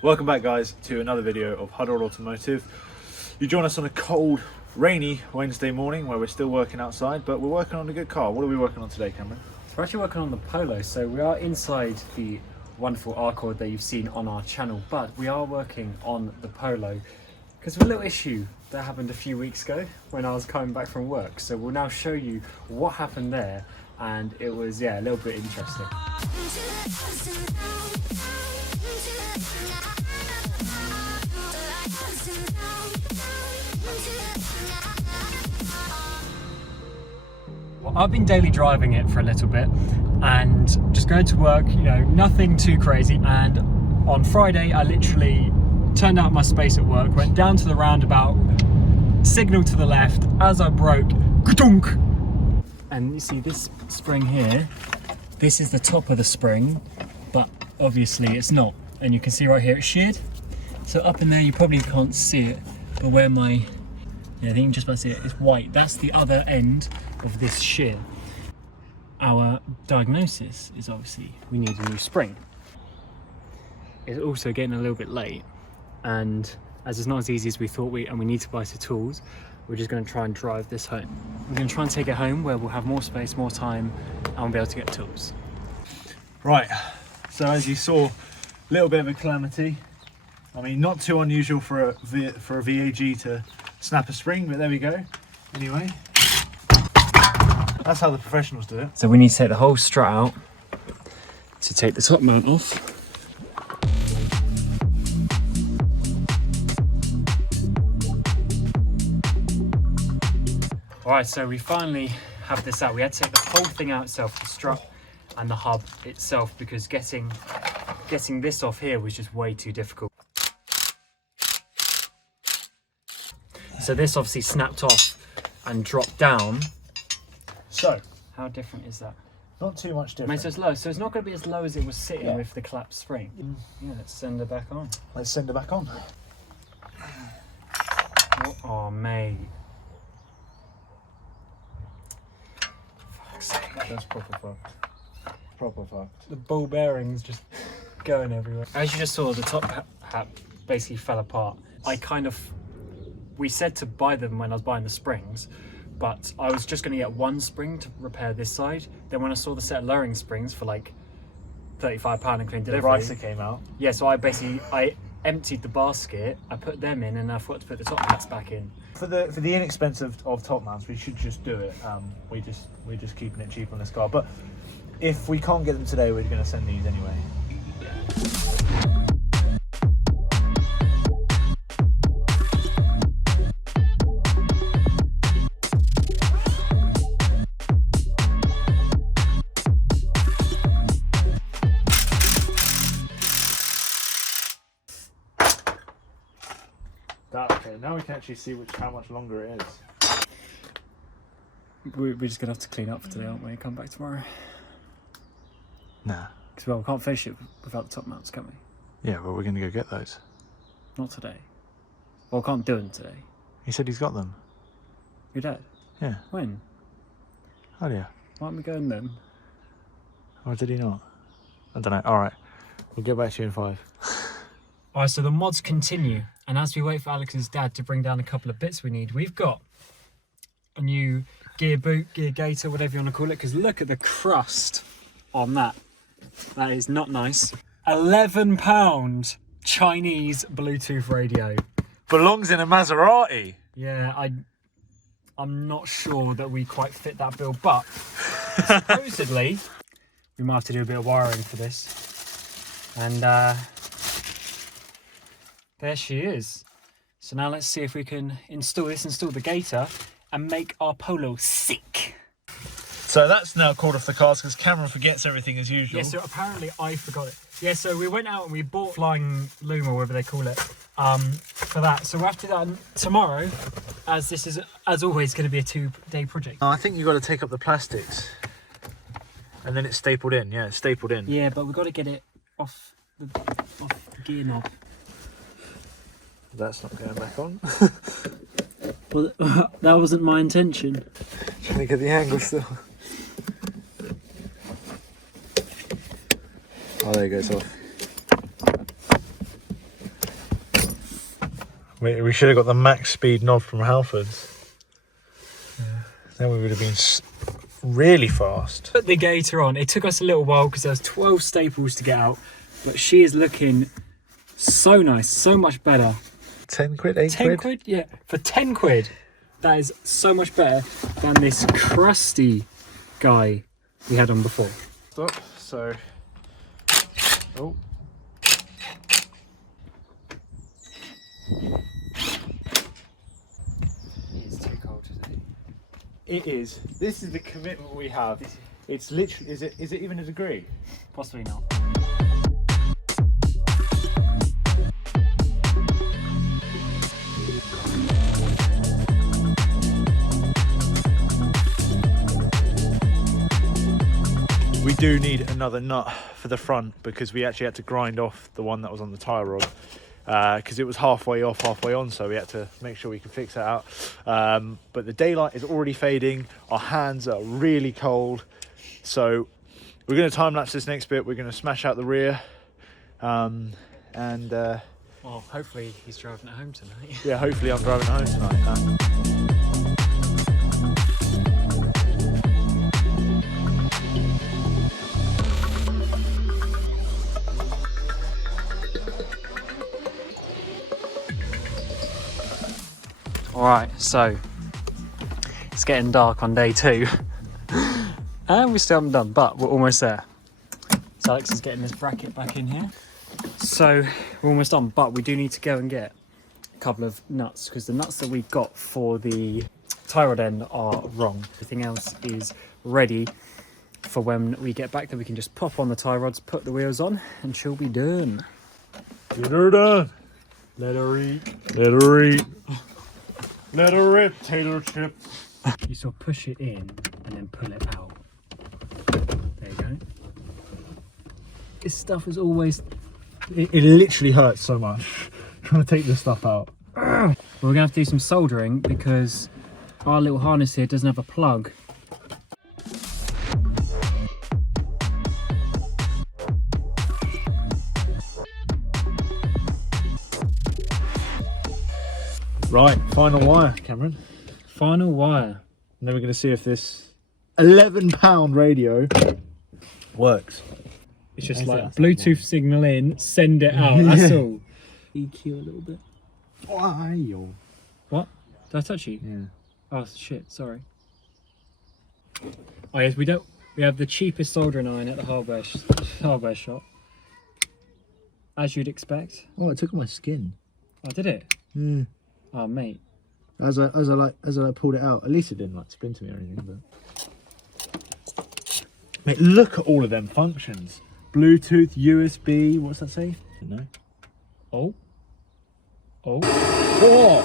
Welcome back guys to another video of HudRod Automotive. You join us on a cold, rainy Wednesday morning where we're still working outside, but we're working on a good car. What are we working on today, Cameron? We're actually working on the Polo, so we are inside the wonderful HudRod that you've seen on our channel, but we are working on the Polo because of a little issue that happened a few weeks ago when I was coming back from work. So we'll now show you what happened there, and it was, a little bit interesting. Well, I've been daily driving it for a little bit and just going to work, nothing too crazy. And on Friday, I literally turned out my space at work, went down to the roundabout, signal to the left. As I broke, ka-dunk! And you see this spring here, this is the top of the spring, but obviously it's not. And you can see right here it's sheared. So up in there you probably can't see it, but where I think you can just about see it, it's white. That's the other end of this shear. Our diagnosis is obviously we need a new spring. It's also getting a little bit late, and as it's not as easy as we thought and we need to buy some tools, we're just going to try and drive this home. We're going to try and take it home where we'll have more space, more time, and we'll be able to get tools. Right, so as you saw, a little bit of a calamity. I mean, not too unusual for a VAG to snap a spring, but there we go. Anyway, that's how the professionals do it. So we need to take the whole strut out to take the top mount off. Alright, so we finally have this out. We had to take the whole thing out itself, the strut and the hub itself, because getting this off here was just way too difficult. So this obviously snapped off and dropped down. So how different is that? Not too much different. Mate, so it's low. So it's not going to be as low as it was sitting with the collapsed spring. Yeah, let's send her back on. Let's send her back on. Oh, mate. Fuck's sake. That's proper fucked. Proper fucked. The ball bearings just going everywhere. As you just saw, the top hat basically fell apart. We said to buy them when I was buying the springs, but I was just going to get one spring to repair this side. Then when I saw the set of lowering springs for like £35 including delivery, the ricer came out. Yeah, so I emptied the basket, I put them in, and I forgot to put the top mats back in. For the inexpensive of top mounts, we should just do it. We're just keeping it cheap on this car. But if we can't get them today, we're going to send these anyway. Okay, now we can actually see how much longer it is. We're just going to have to clean up for today, aren't we? Come back tomorrow. Nah. Because, well, we can't finish it without the top mounts, can we? Yeah, well, we're going to go get those. Not today. Well, I can't do them today. He said he's got them. Your dad? Yeah. When? Oh, yeah. Why aren't we going then? Or did he not? I don't know. All right. We'll get back to you in 5. All right, so the mods continue. And as we wait for Alex's dad to bring down a couple of bits we need, we've got a new gear boot, gear gaiter, whatever you want to call it, because look at the crust on that. That is not nice. £11 Chinese Bluetooth radio. Belongs in a Maserati. Yeah, I'm not sure that we quite fit that bill, but supposedly we might have to do a bit of wiring for this. And there she is. So now let's see if we can install the gaiter and make our Polo sick. So that's now called off the cars because Cameron forgets everything as usual. Yeah, so apparently I forgot it. Yeah, so we went out and we bought flying loom or whatever they call it for that. So we'll have to do that tomorrow, as this is, as always, going to be a 2-day project. I think you've got to take up the plastics and then it's stapled in. Yeah, it's stapled in. Yeah, but we've got to get it off the gear knob. That's not going back on. Well, that wasn't my intention. Trying to get the angle still. Oh, there you go, it's off. We should have got the max speed knob from Halford's. Yeah. Then we would have been really fast. Put the gator on. It took us a little while because there was 12 staples to get out, but she is looking so nice, so much better. 10 quid, 8 10 quid? Yeah, for 10 quid, that is so much better than this crusty guy we had on before. Stop, so... Oh. It's too cold today. It is. This is the commitment we have. It's literally, is it even a degree? Possibly not. We do need another nut for the front because we actually had to grind off the one that was on the tie rod because it was halfway off, halfway on, so we had to make sure we could fix that out. But the daylight is already fading. Our hands are really cold. So we're going to time lapse this next bit. We're going to smash out the rear well, hopefully he's driving it home tonight. Yeah, hopefully I'm driving home tonight. Alright, so it's getting dark on day 2 and we still haven't done, but we're almost there. So Alex is getting this bracket back in here. So we're almost done, but we do need to go and get a couple of nuts because the nuts that we got for the tie rod end are wrong. Everything else is ready for when we get back, that we can just pop on the tie rods, put the wheels on, and she'll be done. Get her done. Let her eat. Let her eat. Let her rip, tater chips. You sort of push it in and then pull it out. There you go. This stuff is always... It literally hurts so much trying to take this stuff out. We're going to have to do some soldering because our little harness here doesn't have a plug. Right, final wire, Cameron. Final wire. And then we're going to see if this £11 radio works. It's just like Bluetooth signal in, send it out, that's all. EQ a little bit. What? Did I touch you? Yeah. Oh shit, sorry. Oh yes, we have the cheapest soldering iron at the hardware shop. As you'd expect. Oh, it took my skin. Oh, did it? Yeah. Oh mate. As I pulled it out, at least it didn't like splinter me or anything. But mate, look at all of them functions. Bluetooth, USB. What's that say? No. Oh. Oh. Oh.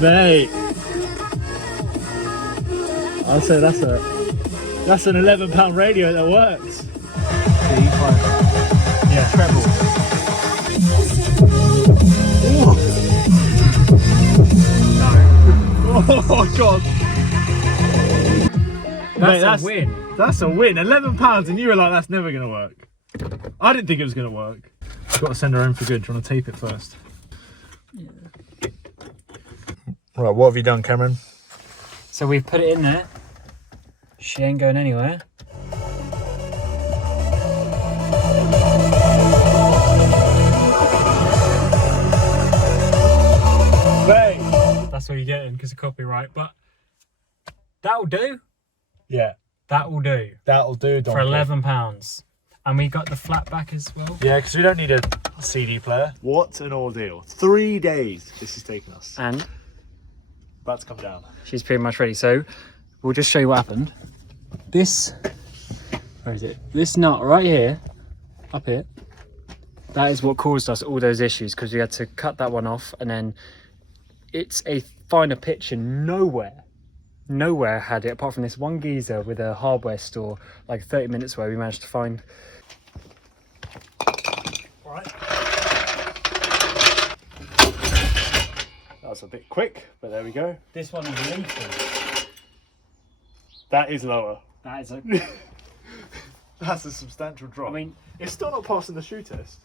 Mate. I'll say that's an £11 radio that works. Yeah, treble. Oh god. That's a win. That's a win. £11 and you were like, that's never going to work. I didn't think it was going to work. I've got to send her home for good. Do you want to tape it first? Yeah. Right, what have you done, Cameron? So we've put it in there. She ain't going anywhere. That's what you're getting because of copyright, but that'll do. Yeah. That will do. That'll do, for £11. And we got the flat back as well. Yeah, because we don't need a CD player. What an ordeal. 3 days this has taken us. And about to come down. She's pretty much ready. So we'll just show you what happened. This, where is it? This nut right here, up here, that is what caused us all those issues because we had to cut that one off, and then it's a finer pitch and nowhere had it apart from this one geezer with a hardware store like 30 minutes away we managed to find. All right. That was a bit quick, but there we go. This one is lethal. That is lower. That is a... That's a substantial drop. I mean, it's still not passing the shoe test.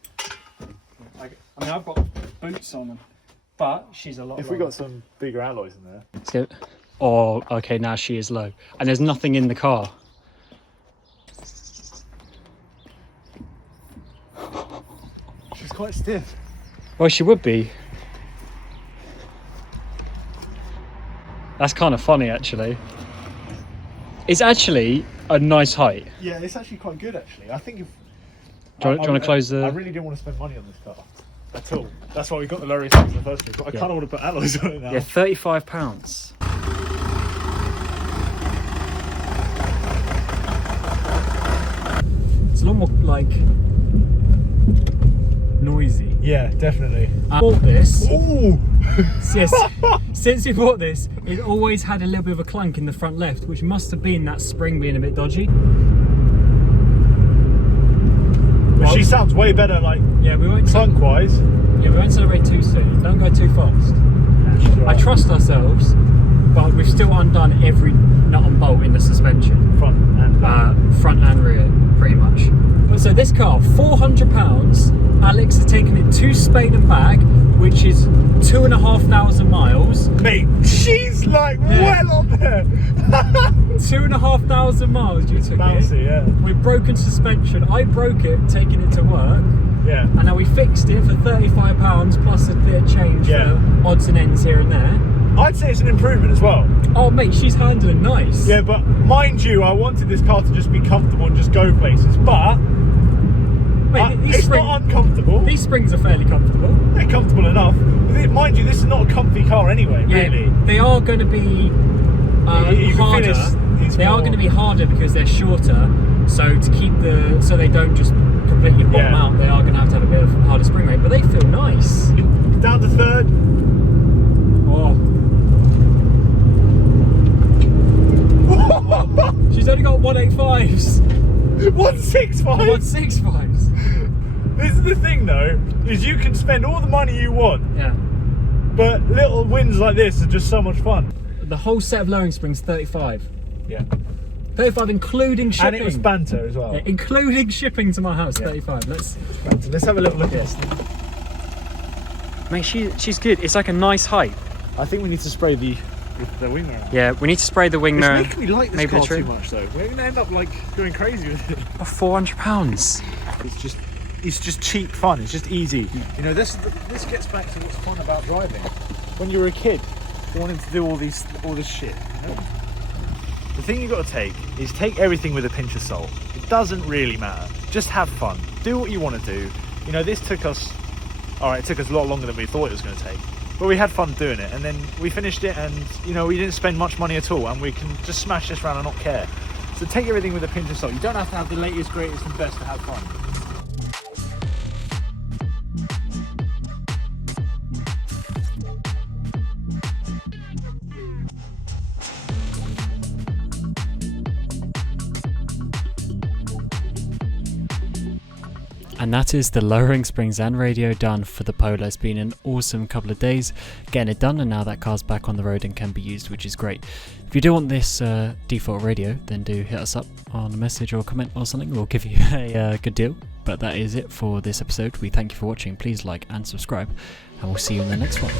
I mean, I've got boots on them, but she's a lot. If we got some bigger alloys in there. So, oh, okay, now she is low, and there's nothing in the car. She's quite stiff. Well, she would be. That's kind of funny, actually. It's actually a nice height. Yeah, it's actually quite good, actually. I think if... Do you want to close the... I really didn't want to spend money on this car at all. That's why we got the lowering springs in the first place. But I kind of want to put alloys on it now. Yeah, £35. It's a lot more, like, noisy. Yeah, definitely. I bought this. Ooh! Yes, since we bought this, it always had a little bit of a clunk in the front left, which must have been that spring being a bit dodgy. But she sounds way better, like, yeah, we won't clunk-wise. Yeah, we won't celebrate too soon. Don't go too fast. Yeah, I trust ourselves, but we've still undone every nut and bolt in the suspension. Front and back. Front and rear, pretty much. But so this car, £400. Alex has taken it to Spain and back, which is 2,500 miles. Mate, she's like well on there. 2,500 miles you took Bouncy, it. yeah. With broken suspension. I broke it taking it to work. Yeah. And now we fixed it for £35 plus a bit of change for odds and ends here and there. I'd say it's an improvement as well. Oh mate, she's handling nice. Yeah, but mind you, I wanted this car to just be comfortable and just go places, but Mate, it's not uncomfortable. These springs are fairly comfortable. They're comfortable enough. Mind you, this is not a comfy car anyway, really. They are going to be harder. They are going to be harder because they're shorter. So to keep so they don't just completely bottom out, they are going to have a bit of harder spring rate. But they feel nice. Down to third. Oh. She's only got 185s. 165. 165s. This is the thing though, is you can spend all the money you want. Yeah. But little wins like this are just so much fun. The whole set of lowering springs 35. Yeah. 35 including shipping. And it was banter as well. Yeah, including shipping to my house, 35. Let's have a little look at this. Mate, she's good. It's like a nice height. I think we need to spray the wing mirror. Yeah, we need to spray the wing mirror. It's making me like this car too much though. We're going to end up like going crazy with it. £400. It's just cheap fun. It's just easy. You know, this gets back to what's fun about driving. When you were a kid, you wanted to do all this shit. You know? The thing you got to take is take everything with a pinch of salt. It doesn't really matter. Just have fun. Do what you want to do. You know, this took us. All right, it took us a lot longer than we thought it was going to take. But we had fun doing it, and then we finished it, and you know, we didn't spend much money at all, and we can just smash this around and not care. So take everything with a pinch of salt. You don't have to have the latest, greatest, and best to have fun. And that is the lowering springs and radio done for the Polo. It's been an awesome couple of days getting it done, and now that car's back on the road and can be used, which is great. If you do want this default radio, then do hit us up on a message or a comment or something. We'll give you a good deal. But that is it for this episode. We thank you for watching. Please like and subscribe, and we'll see you in the next one.